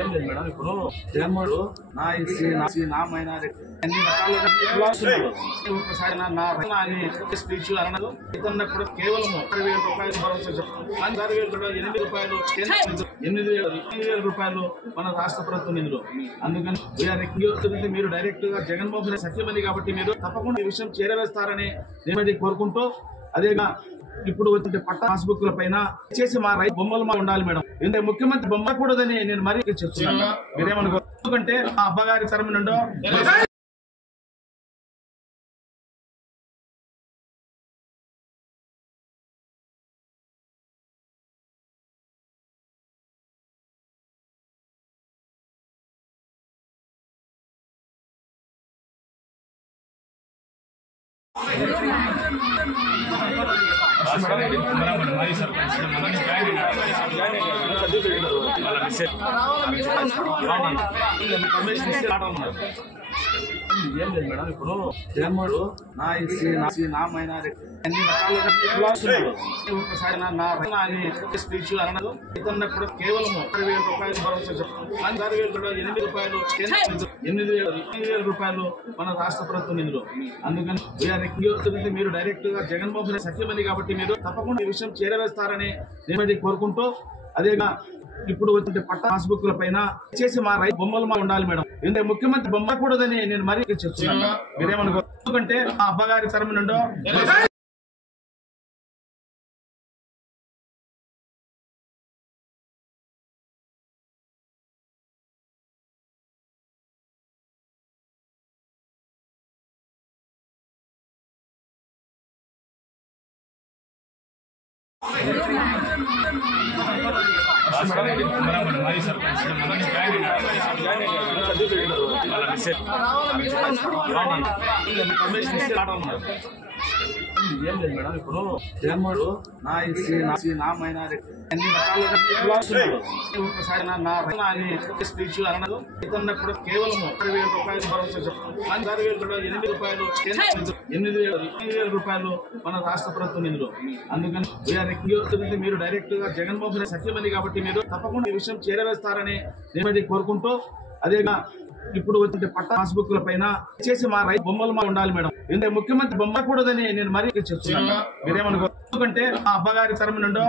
ఏం లేదు మేడం. ఇప్పుడు జగన్మోహన్ నా మైనారిటీ అన్ని రకాలుగా ఒకసారి నా స్పీచ్ అన్నది ఇతన్నప్పుడు కేవలం 60,000 రూపాయలు భరోసా చెప్తాను. 6,000 కూడా 8 రూపాయలు 8,000 రూపాయలు మన రాష్ట్ర ప్రభుత్వం నిధులు. అందుకని మీరు డైరెక్ట్ గా జగన్మోహన్ రెడ్డి సత్యమంది కాబట్టి మీరు తప్పకుండా ఈ విషయం చేరవేస్తారని నేను కోరుకుంటూ, అదేగా ఇప్పుడు వచ్చిన పట్ట పాస్బుక్ల పైన చేసి మా రైతు బొమ్మలు మా ఉండాలి మేడం. ఎందుకంటే ముఖ్యమంత్రి బొమ్మ కూడదని నేను మరీ చెప్తున్నాను. మీరేమనుకో, ఎందుకంటే మా అబ్బగారి తరమి నుండో ఏం లేదు మేడం. ఇప్పుడు జగన్మోహన్ నా మైనారిటీ అన్ని రకాలుగా ఒకసారి నా స్పీచ్ అన్నది ఇతన్నప్పుడు కేవలం 60,000 రూపాయలు భరోసా చెప్తాను. 6,000 కూడా 8 రూపాయలు 8,000 రూపాయలు మన రాష్ట్ర ప్రభుత్వం నిధులు. అందుకని మీరు డైరెక్ట్ గా జగన్మోహన్ రెడ్డి సత్యమంది కాబట్టి మీరు తప్పకుండా ఈ విషయం చేరవేస్తారని నేను కోరుకుంటూ, అదేగా ఇప్పుడు వచ్చిన పట్ట పాస్బుక్ల పైన చేసి మా రైతు బొమ్మలు మా ఉండాలి మేడం. ఎందుకంటే ముఖ్యమంత్రి బొమ్మ కూడదని నేను మరీ చెప్తున్నాను. మీరేమనుకో, ఎందుకంటే మా అబ్బగారి తరమి నుండో ఏం లేదు మేడం. ఇప్పుడు జగన్మోహన్ నా మైనారిటీ అన్ని రకాలుగా ఒకసారి నా స్పీచ్ అన్నది ఇతన్నప్పుడు కేవలం 60,000 రూపాయలు భరోసా చెప్తాను. 6,000 కూడా 8 రూపాయలు 8,000 రూపాయలు మన రాష్ట్ర ప్రభుత్వం నిధులు. అందుకని మీరు డైరెక్ట్ గా జగన్మోహన్ రెడ్డి సత్యమంది కాబట్టి మీరు తప్పకుండా ఈ విషయం చేరవేస్తారని నేను కోరుకుంటూ, అదేగా ఇప్పుడు వచ్చిన పట్ట పాస్బుక్ల పైన చేసి మా రైతు బొమ్మలు మా ఉండాలి మేడం. ఎందుకంటే ముఖ్యమంత్రి బొమ్మ కూడదని నేను మరీ చెప్తున్నాను. మీరేమనుకో, ఎందుకంటే మా అబ్బగారి తరమి నుండో